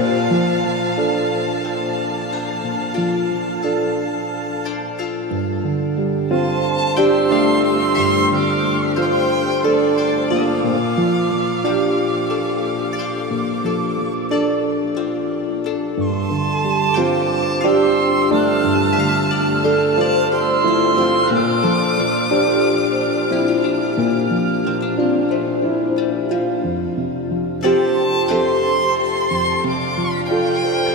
thank mm -hmm. you